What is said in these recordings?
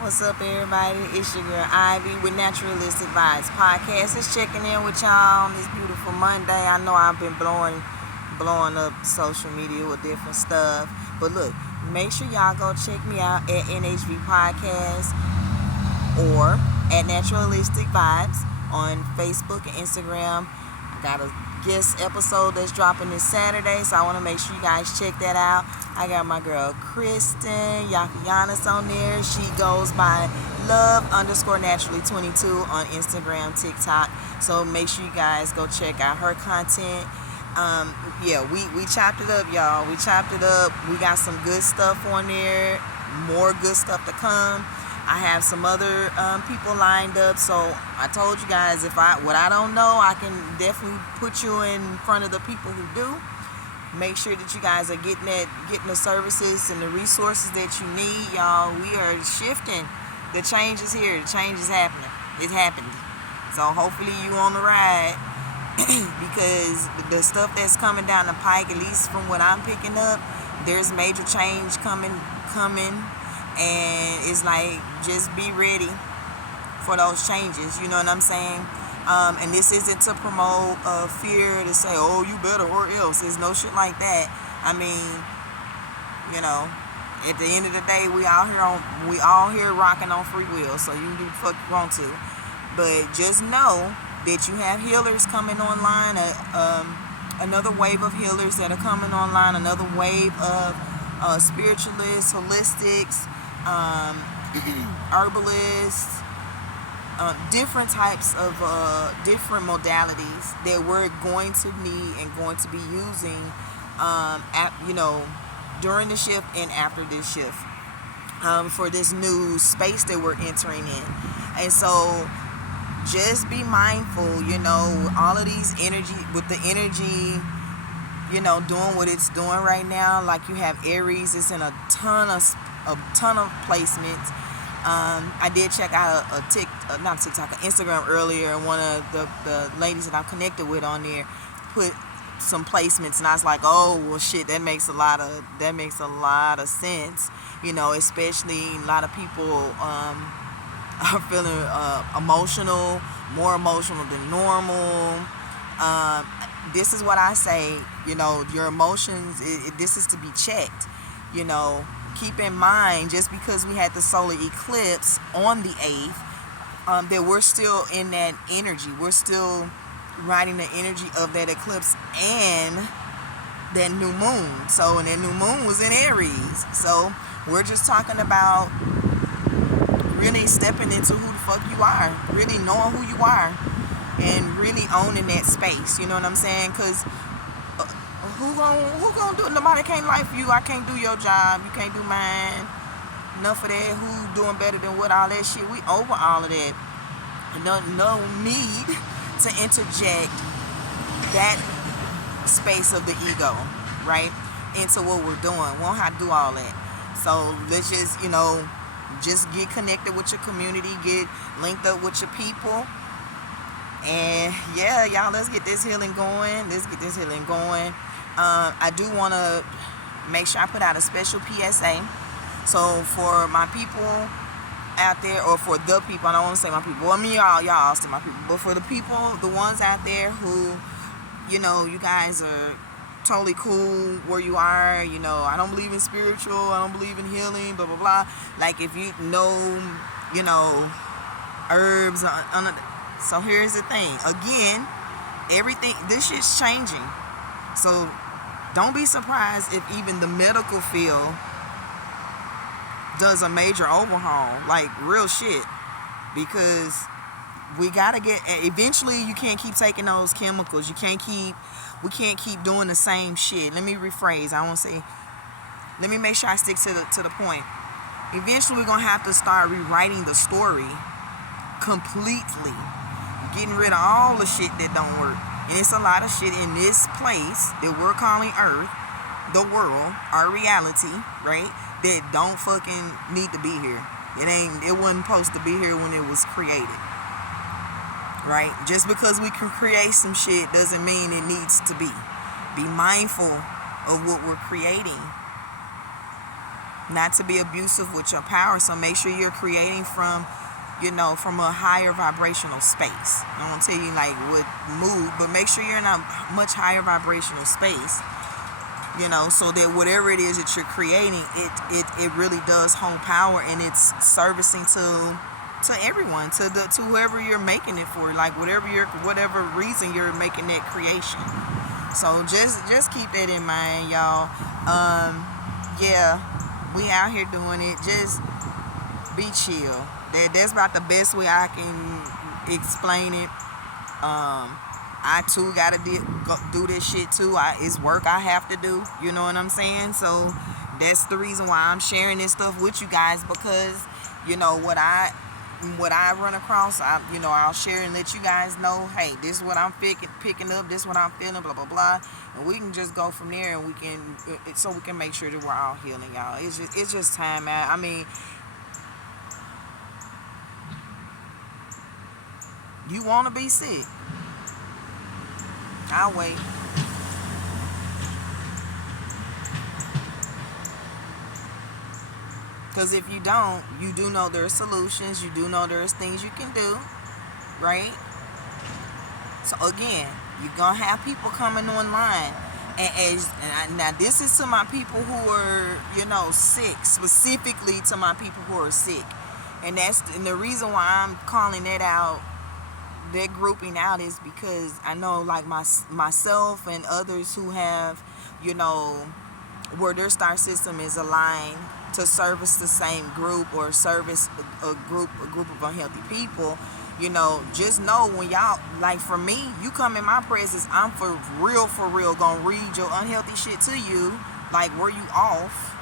What's up, everybody? It's your girl Ivy with Naturalistic Vibes Podcast. It's checking in with y'all on this beautiful Monday. I know I've been blowing up social media with different stuff, but look, make sure y'all go check me out at NHV Podcast or at Naturalistic Vibes on Facebook and Instagram. Got a guest episode that's dropping this Saturday, so I want to make sure you guys check that out. I got my girl Kristen Yakianis on there. She goes by love_naturally22 on Instagram, TikTok. So make sure you guys go check out her content. We chopped it up, y'all. We chopped it up. We got some good stuff on there. More good stuff to come. I have some other people lined up, so I told you guys what I don't know, I can definitely put you in front of the people who do. Make sure that you guys are getting the services and the resources that you need, y'all. We are shifting. The change is here. The change is happening. It happened. So hopefully you on the ride because the stuff that's coming down the pike, at least from what I'm picking up, there's major change coming. And it's like, just be ready for those changes. You know what I'm saying? And this isn't to promote fear, to say, oh, you better or else. There's no shit like that. I mean, at the end of the day, we all here rocking on free will. So you can do the fuck you want to. But just know that you have healers coming online. Another wave of healers that are coming online. Another wave of spiritualists, holistics, herbalists, different types of different modalities that we're going to need and going to be using during the shift and after this shift for this new space that we're entering in. And so just be mindful, all of these energy, with the energy doing what it's doing right now. Like, you have Aries, it's in a ton of placements. I did check out an Instagram earlier, and one of the ladies that I'm connected with on there put some placements, and I was like, oh well, shit, that makes a lot of sense. Especially a lot of people are feeling emotional, more emotional than normal. This is what I say, your emotions, this is to be checked. Keep in mind, just because we had the solar eclipse on the 8th, that we're still in that energy. We're still riding the energy of that eclipse and that new moon. So, and that new moon was in Aries. So we're just talking about really stepping into who the fuck you are, really knowing who you are, and really owning that space. You know what I'm saying? Because who gonna do it? Nobody can't life you. I can't do your job. You can't do mine. Enough of that. Who doing better than what? All that shit. We over all of that. No need to interject that space of the ego, right, into what we're doing. We don't have to do all that. So let's just, just get connected with your community. Get linked up with your people. And yeah, y'all, let's get this healing going. I do want to make sure I put out a special PSA. So for my people out there, or for the people, I don't want to say my people. Well, I mean, y'all still my people. But for the people, the ones out there who, you guys are totally cool where you are. I don't believe in spiritual. I don't believe in healing. Blah blah blah. Like, if you know, herbs. So here's the thing. Again, everything. This shit's changing. So don't be surprised if even the medical field does a major overhaul, like real shit, because we gotta get. Eventually, you can't keep taking those chemicals. We can't keep doing the same shit. Let me rephrase. Let me make sure I stick to the point. Eventually, we're gonna have to start rewriting the story completely, getting rid of all the shit that don't work. And it's a lot of shit in this place that we're calling Earth, the world, our reality, right, that don't fucking need to be here. It wasn't supposed to be here when it was created, right? Just because we can create some shit doesn't mean it needs to be. Be mindful of what we're creating. not to be abusive with your power. So make sure you're creating from, from a higher vibrational space. I won't tell you like what mood, but make sure you're in a much higher vibrational space, so that whatever it is that you're creating, it really does hold power, and it's servicing to everyone, to whoever you're making it for, like whatever reason you're making that creation. So just keep that in mind, y'all. Yeah, we out here doing it. Just be chill. That's about the best way I can explain it. I too gotta do this shit too. It's work I have to do. You know what I'm saying? So that's the reason why I'm sharing this stuff with you guys, because what I run across, I'll share and let you guys know, hey, this is what I'm picking up, this is what I'm feeling, blah blah blah, and we can just go from there, and we can make sure that we're all healing, y'all. It's just time out. I mean, you want to be sick? I'll wait. Because if you don't, you do know there's solutions. You do know there's things you can do, right? So again, you're going to have people coming online. And now this is to my people who are, sick, specifically to my people who are sick. And the reason why I'm calling that out, that grouping out, is because I know, like myself and others who have, where their star system is aligned to service the same group, or service a group of unhealthy people, just know, when y'all, like for me, you come in my presence, I'm for real gonna read your unhealthy shit to you, like where you off,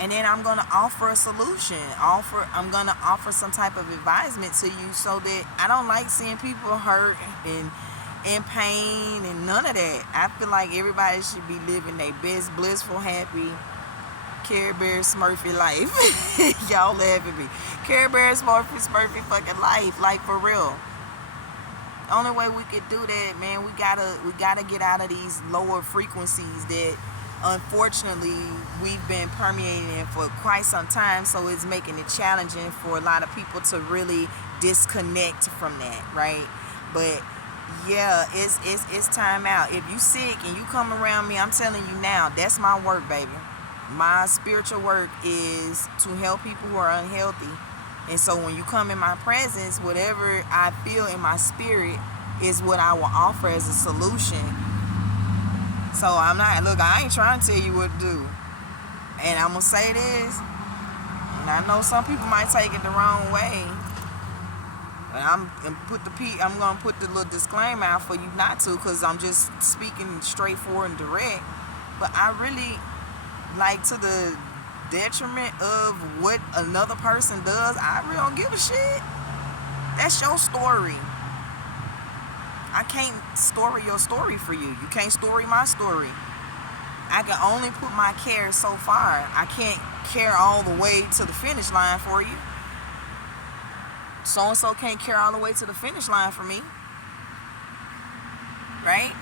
and then I'm gonna offer a solution. I'm gonna offer some type of advisement to you, so that I don't like seeing people hurt and in pain and none of that. I feel like everybody should be living their best, blissful, happy, Care Bear Smurfy life. Y'all laugh at me. Care Bear Smurfy fucking life, like for real. The only way we could do that, man, we gotta get out of these lower frequencies that unfortunately we've been permeating in for quite some time. So it's making it challenging for a lot of people to really disconnect from that, right? But yeah, it's time out. If you sick and you come around me, I'm telling you now, that's my work, baby. My spiritual work is to help people who are unhealthy. And so when you come in my presence, whatever I feel in my spirit is what I will offer as a solution. So I ain't trying to tell you what to do. And I'm going to say this, and I know some people might take it the wrong way, but I'm going to put the little disclaimer out for you not to, because I'm just speaking straightforward and direct. But I really, like, to the detriment of what another person does, I really don't give a shit. That's your story. I can't story your story for you. You can't story my story. I can only put my care so far. I can't care all the way to the finish line for you. So-and-so can't care all the way to the finish line for me. Right?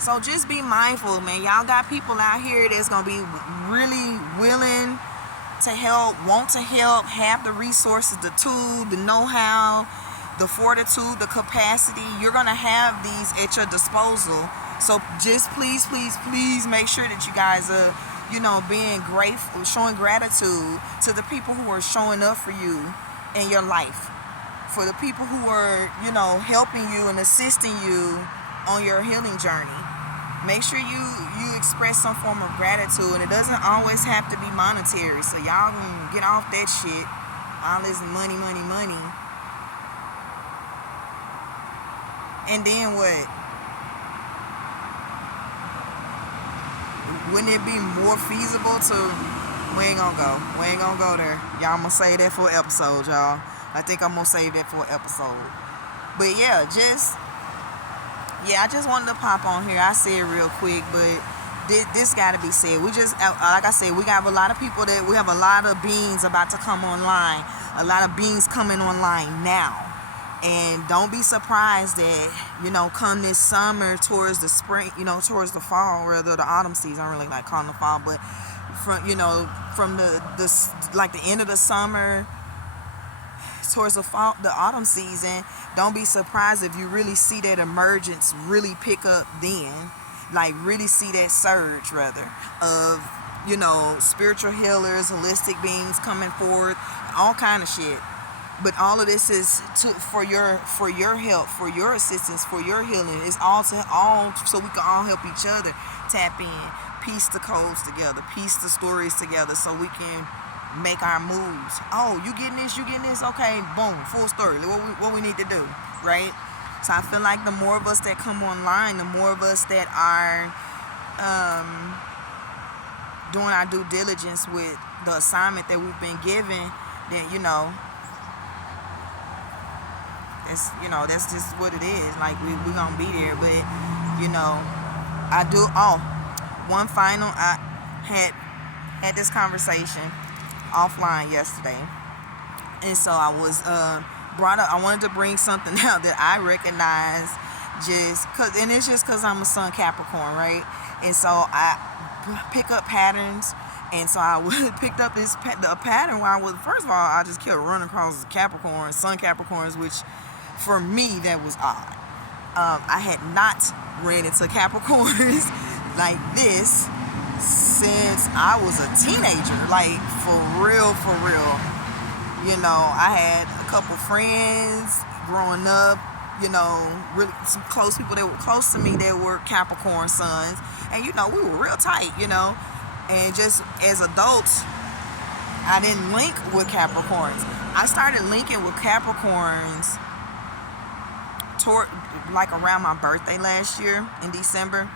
So just be mindful, man. Y'all got people out here that's going to be really willing to help, want to help, have the resources, the tool, the know-how, the fortitude, the capacity. You're going to have these at your disposal. So just please make sure that you guys are, being grateful, showing gratitude to the people who are showing up for you in your life. For the people who are, helping you and assisting you on your healing journey. Make sure you express some form of gratitude, and it doesn't always have to be monetary. So y'all can get off that shit. All this money. And then what? Wouldn't it be more feasible to... We ain't gonna go there. Y'all, I'm gonna save that for an episode, y'all. I think I'm gonna save that for an episode. But yeah, I just wanted to pop on here. I say it real quick, but this got to be said. We just, like I said, we have a lot of people we have a lot of beings about to come online. A lot of beings coming online now. And don't be surprised that, come this summer, towards the spring, towards the fall, rather the autumn season. I don't really like calling the fall, but from, you know, from the like the end of the summer towards the fall, the autumn season. Don't be surprised if you really see that emergence really pick up then, like really see that surge rather of, you know, spiritual healers, holistic beings coming forward, all kind of shit. But all of this is for your help, for your assistance, for your healing. It's all so we can all help each other tap in, piece the codes together, piece the stories together, so we can make our moves. Oh, you getting this? Okay, boom, full story. What we need to do, right? So I feel like the more of us that come online, the more of us that are doing our due diligence with the assignment that we've been given, that, you know, that's just what it is. Like we gonna be there. But, you know, I had this conversation offline yesterday, and so I was brought up. I wanted to bring something out that I recognize, it's just cause I'm a Sun Capricorn, right? And so I pick up patterns. And so I picked up a pattern where first of all, I just kept running across Capricorns, Sun Capricorns, which for me, that was odd. I had not ran into Capricorns like this since I was a teenager, like for real. You know, I had a couple friends growing up, you know, really some close people that were close to me that were Capricorn sons. And, you know, we were real tight, you know. And just as adults, I didn't link with Capricorns. I started linking with Capricorns like around my birthday last year in December,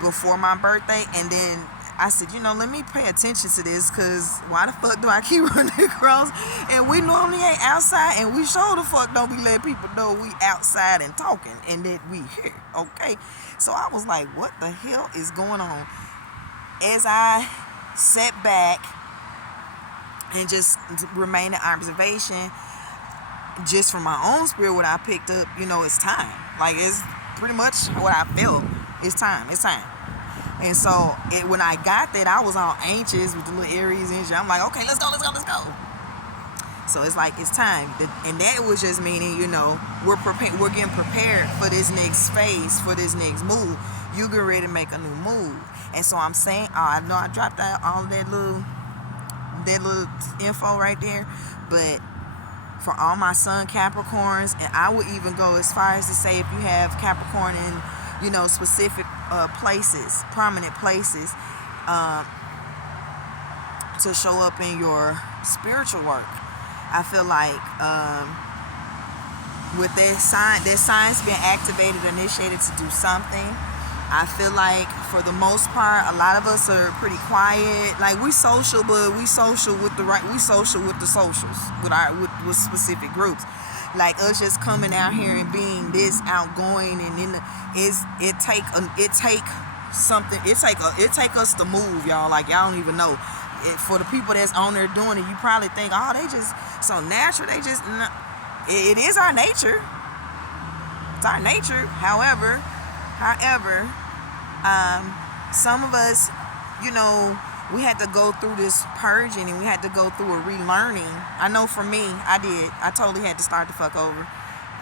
before my birthday. And then I said, you know, let me pay attention to this, because why the fuck do I keep running across? And we normally ain't outside, and we sure the fuck don't be letting people know we outside and talking and that we here, okay? So I was like, what the hell is going on? As I sat back and just remained in observation, just from my own spirit, what I picked up, you know, it's time. Like, it's pretty much what I felt. It's time. And so when I got that, I was all anxious with the little Aries energy. I'm like, okay, let's go. So it's like, it's time. And that was just meaning, you know, we're getting prepared for this next phase, for this next move. You get ready to make a new move. And so I'm saying, I know I dropped out all that little info right there, but for all my Sun Capricorns, and I would even go as far as to say, if you have Capricorn in, you know, specific places, prominent places, to show up in your spiritual work. I feel like with that science being activated, initiated to do something, I feel like for the most part, a lot of us are pretty quiet. Like, we social, but we social with the socials, with specific groups. Like, us just coming out here and being this outgoing, and then it take us to move, y'all. Like, y'all don't even know. For the people that's on there doing it, you probably think, oh, they just so natural. It is our nature. It's our nature. However, some of us, you know, we had to go through this purging, and we had to go through a relearning. I know for me, I totally had to start the fuck over.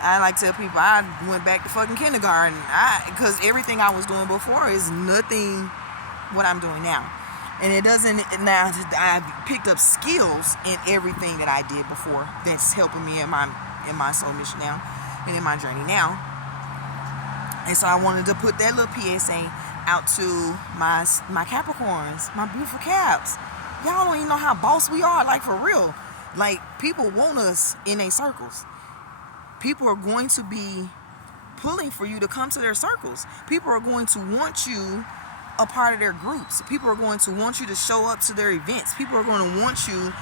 I like to tell people I went back to fucking kindergarten, because everything I was doing before is nothing what I'm doing now. And it doesn't, now I've picked up skills in everything that I did before that's helping me in my soul mission now, and in my journey now. And so I wanted to put that little PSA out to my Capricorns, my beautiful Caps. Y'all don't even know how boss we are, like, for real. Like, people want us in their circles. People are going to be pulling for you to come to their circles. People are going to want you a part of their groups. People are going to want you to show up to their events. People are going to want you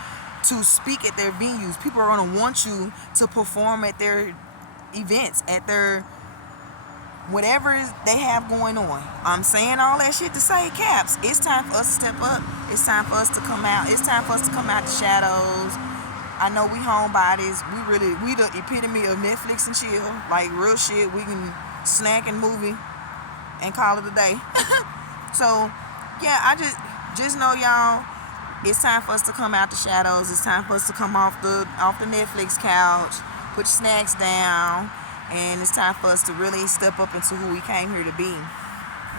to speak at their venues. People are going to want you to perform at their events, at their whatever they have going on. I'm saying all that shit to say, Caps, it's time for us to step up. It's time for us to come out. It's time for us to come out the shadows. I know we homebodies. We the epitome of Netflix and chill. Like, real shit. We can snack and movie and call it a day. So, yeah, I just know, y'all, It's time for us to come out the shadows. It's time for us to come off the Netflix couch, put your snacks down, and it's time for us to really step up into who we came here to be.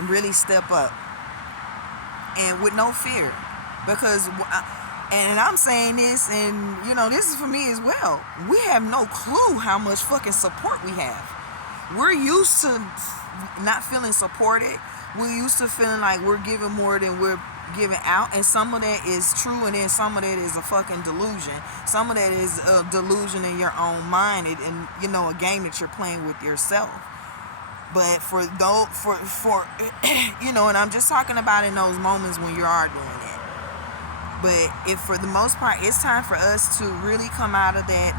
Really step up, and with no fear, because and I'm saying this, and you know, this is for me as well. We have no clue how much fucking support we have. We're used to not feeling supported. We're used to feeling like we're giving more than we're giving out, and some of that is true, and then some of that is a fucking delusion. Some of that is a delusion in your own mind, and you know, a game that you're playing with yourself. But for you know, and I'm just talking about in those moments when you are doing that. But if for the most part, it's time for us to really come out of that,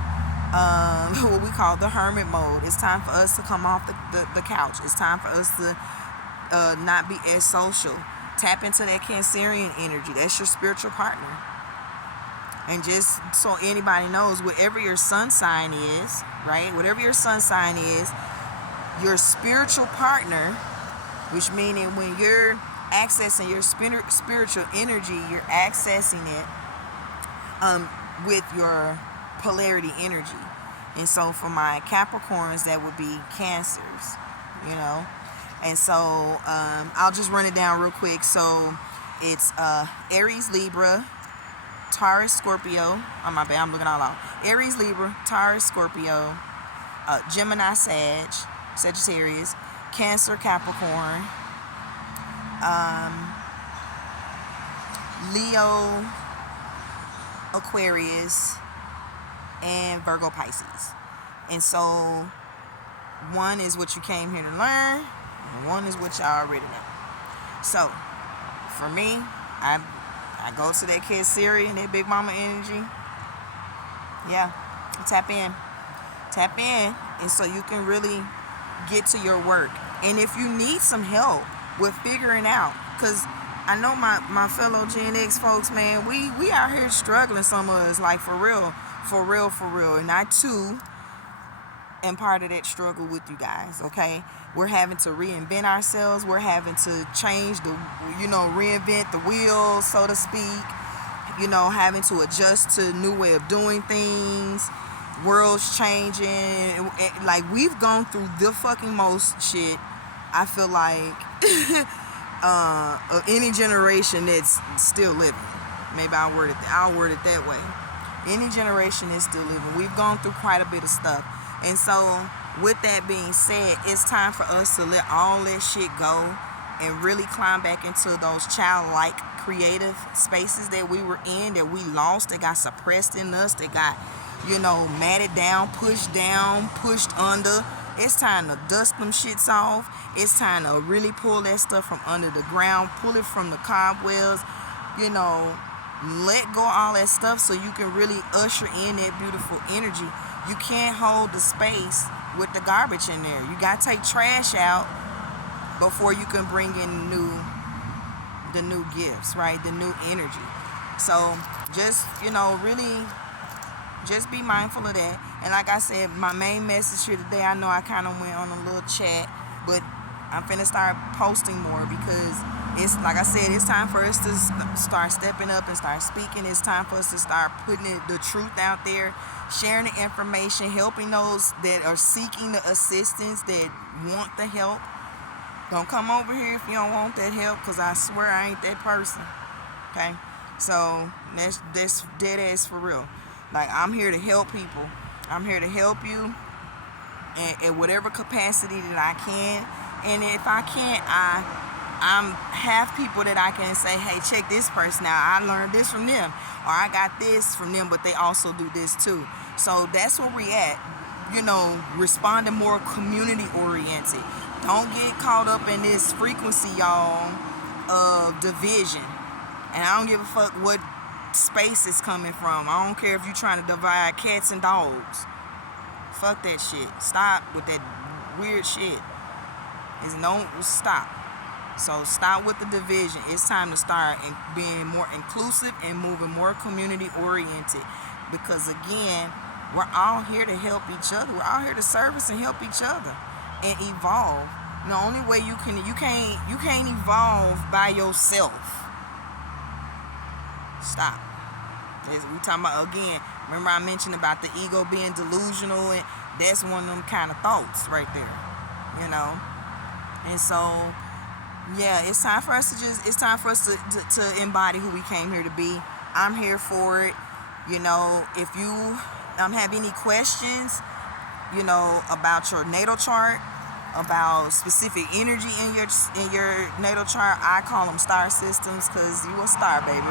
what we call the hermit mode. It's time for us to come off the couch. It's time for us to not be as social. Tap into that Cancerian energy. That's your spiritual partner. And just so anybody knows, whatever your sun sign is, right? Whatever your sun sign is, your spiritual partner, which meaning when you're accessing your spiritual energy, you're accessing it with your polarity energy. And so for my Capricorns, that would be Cancers, you know. And so I'll just run it down real quick. So it's Aries, Libra, Taurus, Scorpio. Oh, my bad, I'm looking all out. Aries, Libra, Taurus, Scorpio, Gemini, Sagittarius, Cancer, Capricorn, Leo, Aquarius, and Virgo, Pisces. And so one is what you came here to learn, and one is what y'all already know. So for me, I go to that Cancerian, that Big Mama energy. Yeah, tap in, and so you can really get to your work. And if you need some help with figuring out, because I know my fellow Gen X folks, man, we out here struggling, some of us, like for real. And I too am part of that struggle with you guys, okay? We're having to reinvent ourselves. We're having to change reinvent the wheels, so to speak. You know, having to adjust to a new way of doing things. World's changing. Like, we've gone through the fucking most shit, I feel like, of any generation that's still living. Maybe I'll word it that way. Any generation is still living. We've gone through quite a bit of stuff. And so, with that being said, it's time for us to let all that shit go and really climb back into those childlike creative spaces that we were in, that we lost, that got suppressed in us, that got, matted down, pushed under. It's time to dust them shits off. It's time to really pull that stuff from under the ground, pull it from the cobwebs, let go of all that stuff so you can really usher in that beautiful energy. You can't hold the space with the garbage in there. You got to take trash out before you can bring in the new gifts, right? The new energy. So just, really just be mindful of that. And like I said, my main message here today, I know I kind of went on a little chat, but I'm finna start posting more, because it's, like I said, it's time for us to start stepping up and start speaking. It's time for us to start putting the truth out there, sharing the information, helping those that are seeking the assistance, that want the help. Don't come over here if you don't want that help, because I swear I ain't that person. Okay? So that's dead ass for real. Like, I'm here to help people. I'm here to help you in whatever capacity that I can. And if I can't, I'm have people that I can say, hey, check this person out. I learned this from them, or I got this from them, but they also do this too. So that's where we at. Responding more community oriented. Don't get caught up in this frequency, y'all, of division. And I don't give a fuck what space it's coming from. I don't care if you're trying to divide cats and dogs. Fuck that shit. Stop with that weird shit. Stop. So stop with the division. It's time to start being more inclusive and moving more community oriented. Because again, we're all here to help each other. We're all here to service and help each other and evolve. The only way you can't evolve by yourself. Stop. We talking about, again, remember I mentioned about the ego being delusional, and that's one of them kind of thoughts right there, you know. And so, yeah, it's time for us to embody who we came here to be. I'm here for it. You know, if you have any questions, you know, about your natal chart, about specific energy in your natal chart, I call them star systems, because you a star, baby.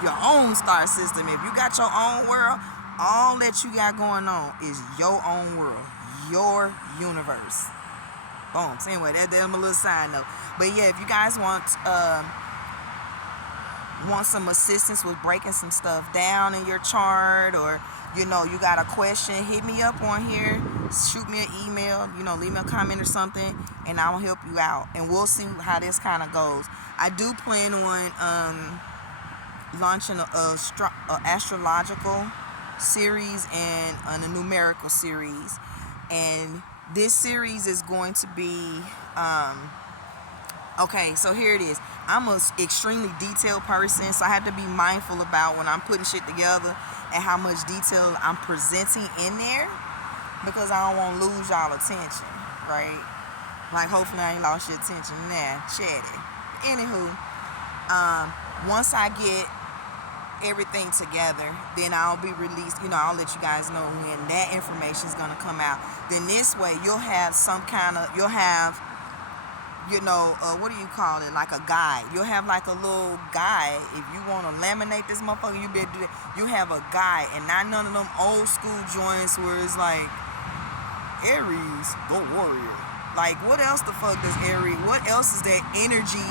Your own star system. If you got your own world, all that you got going on is your own world, your universe. Boom. So anyway, that's a little side note. But yeah, if you guys want some assistance with breaking some stuff down in your chart, or you know, you got a question, hit me up on here, shoot me an email, you know, leave me a comment or something, and I'll help you out, and we'll see how this kind of goes. I do plan on launching a astrological series and a numerical series, and this series is going to be okay, so here it is. I'm an extremely detailed person, so I have to be mindful about when I'm putting shit together and how much detail I'm presenting in there, because I don't want to lose y'all attention, right? Like, hopefully I ain't lost your attention now, chatty. Anywho, once I get everything together, then I'll be released, you know, I'll let you guys know when that information is going to come out. Then this way you'll have you know, what do you call it, like a guide. You'll have like a little guide. If you want to laminate this motherfucker, you better do that. You have a guide, and not none of them old school joints where it's like, Aries, the warrior. Like, what else the fuck does Aries, what else is that energy,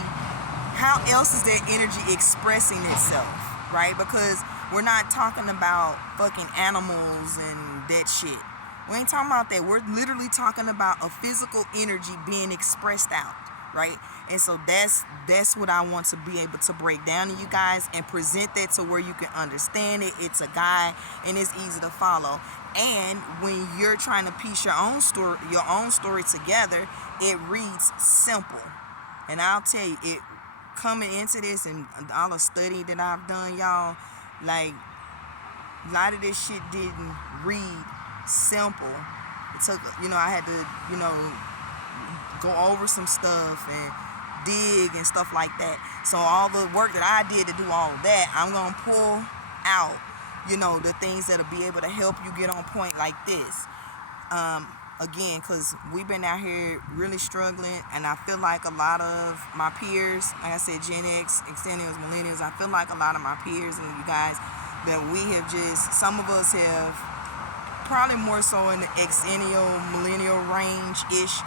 how else is that energy expressing itself, right? Because we're not talking about fucking animals and that shit. We ain't talking about that. We're literally talking about a physical energy being expressed out, right? And so that's what I want to be able to break down to you guys and present that to where you can understand it. It's a guide, and it's easy to follow. And when you're trying to piece your own story together, it reads simple. And I'll tell you, it coming into this and all the study that I've done, y'all, like, a lot of this shit didn't read simple. It took, you know, I had to, you know, go over some stuff and dig and stuff like that. So all the work that I did to do all of that, I'm gonna pull out, you know, the things that'll be able to help you get on point like this. Again, because we've been out here really struggling, and I feel like a lot of my peers, like I said, Gen X, Extennials, Millennials, I feel like a lot of my peers and you guys, that we have just, some of us have, probably more so in the exennial, millennial range-ish,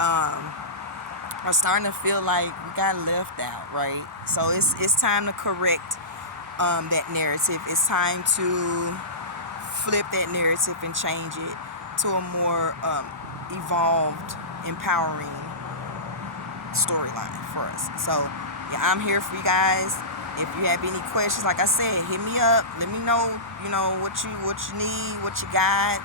are starting to feel like we got left out, right? So it's time to correct that narrative. It's time to flip that narrative and change it to a more evolved, empowering storyline for us. So yeah, I'm here for you guys. If you have any questions, like I said, hit me up. Let me know, you know, what you need, what you got.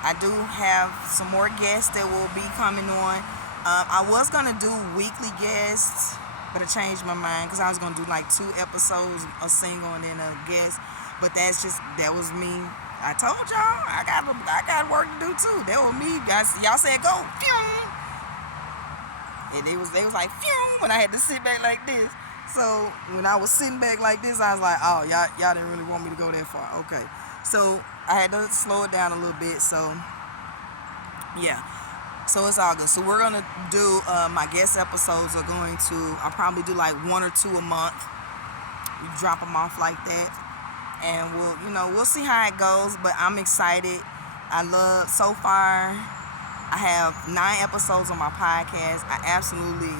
I do have some more guests that will be coming on. I was gonna do weekly guests, but I changed my mind because I was gonna do like 2 episodes, a single and then a guest. But that was me. I told y'all I got work to do too. That was me, guys. Y'all said go. And they was like, phew, when I had to sit back like this. So when I was sitting back like this, I was like, oh, y'all didn't really want me to go that far. Okay. So I had to slow it down a little bit. So yeah. So it's all good. So we're going to do, my guest episodes are going to, I'll probably do like 1 or 2 a month. We drop them off like that. And we'll see how it goes. But I'm excited. So far, I have 9 episodes on my podcast. I absolutely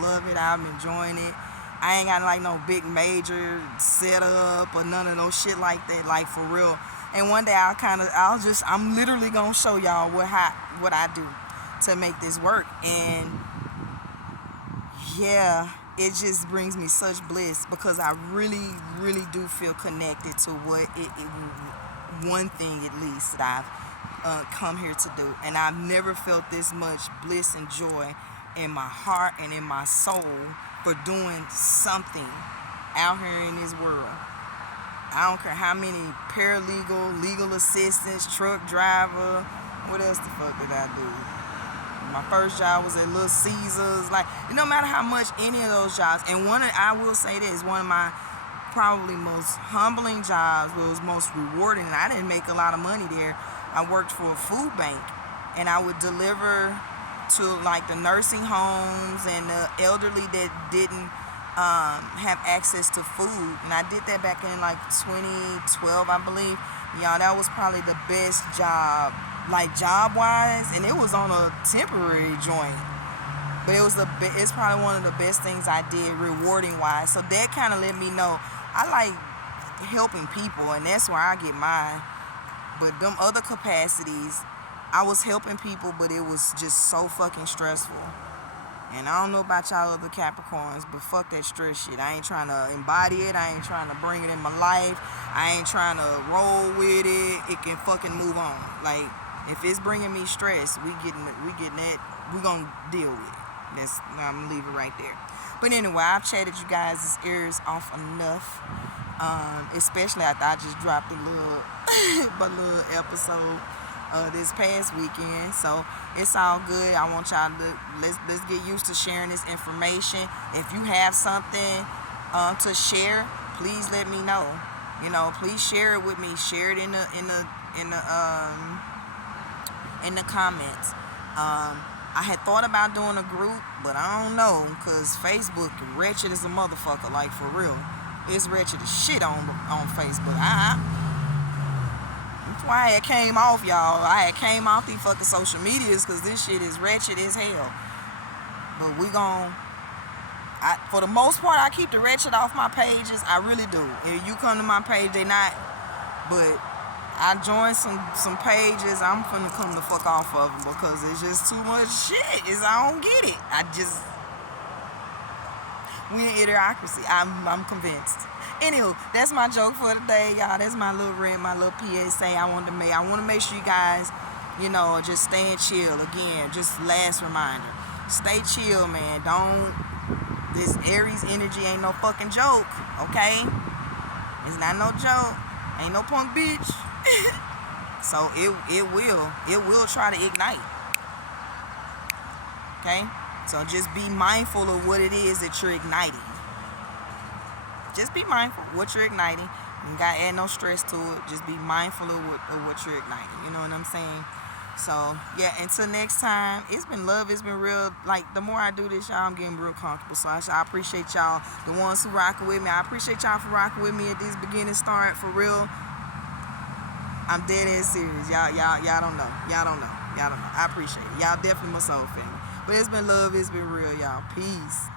love it. I'm enjoying it. I ain't got like no big major setup or none of no shit like that, like for real. And one day I'm literally gonna show y'all what I do to make this work. And yeah, it just brings me such bliss because I really, really do feel connected to one thing at least that I've come here to do. And I've never felt this much bliss and joy in my heart and in my soul for doing something out here in this world. I don't care how many paralegal, legal assistants, truck driver, what else the fuck did I do? My first job was at Little Caesars. Like, it no matter how much any of those jobs, and I will say this, one of my probably most humbling jobs, was most rewarding, and I didn't make a lot of money there. I worked for a food bank, and I would deliver to like the nursing homes and the elderly that didn't have access to food. And I did that back in like 2012, I believe. Y'all, that was probably the best job, like job wise, and it was on a temporary joint, but it's probably one of the best things I did rewarding wise. So that kind of let me know I like helping people, and that's where I get mine. But them other capacities, I was helping people, but it was just so fucking stressful. And I don't know about y'all other Capricorns, but fuck that stress shit. I ain't trying to embody it. I ain't trying to bring it in my life. I ain't trying to roll with it. It can fucking move on. Like, if it's bringing me stress, we getting that. We gonna deal with it. I'm gonna leave it right there. But anyway, I've chatted you guys' ears off enough. Especially after I just dropped a little episode this past weekend. So it's all good. I want y'all to let's get used to sharing this information. If you have something to share, please let me know. You know, please share it with me. Share it in the comments. I had thought about doing a group, but I don't know, because Facebook wretched as a motherfucker, like for real. It's wretched as shit on Facebook. That's why I came off, y'all. I came off these fucking social medias, because this shit is wretched as hell. But for the most part, I keep the wretched off my pages. I really do. If you come to my page, they not. But I joined some pages. I'm finna come the fuck off of them, because it's just too much shit. I don't get it. We in idiocracy. I'm convinced. Anywho, that's my joke for today, y'all. That's my little rant, my little PSA I want to make sure you guys, just staying chill. Again, just last reminder. Stay chill, man. This Aries energy ain't no fucking joke, okay? It's not no joke. Ain't no punk bitch. So it will try to ignite. Okay? So just be mindful of what it is that you're igniting. Just be mindful of what you're igniting. You gotta add no stress to it. Just be mindful of what you're igniting. You know what I'm saying? So yeah, until next time, it's been love, it's been real. Like, the more I do this, y'all, I'm getting real comfortable. So I appreciate y'all, the ones who rocking with me. I appreciate y'all for rocking with me at this beginning start, for real. I'm dead ass serious. Y'all don't know. Y'all don't know. I appreciate it. Y'all definitely my soul family. But it's been love, it's been real, y'all. Peace.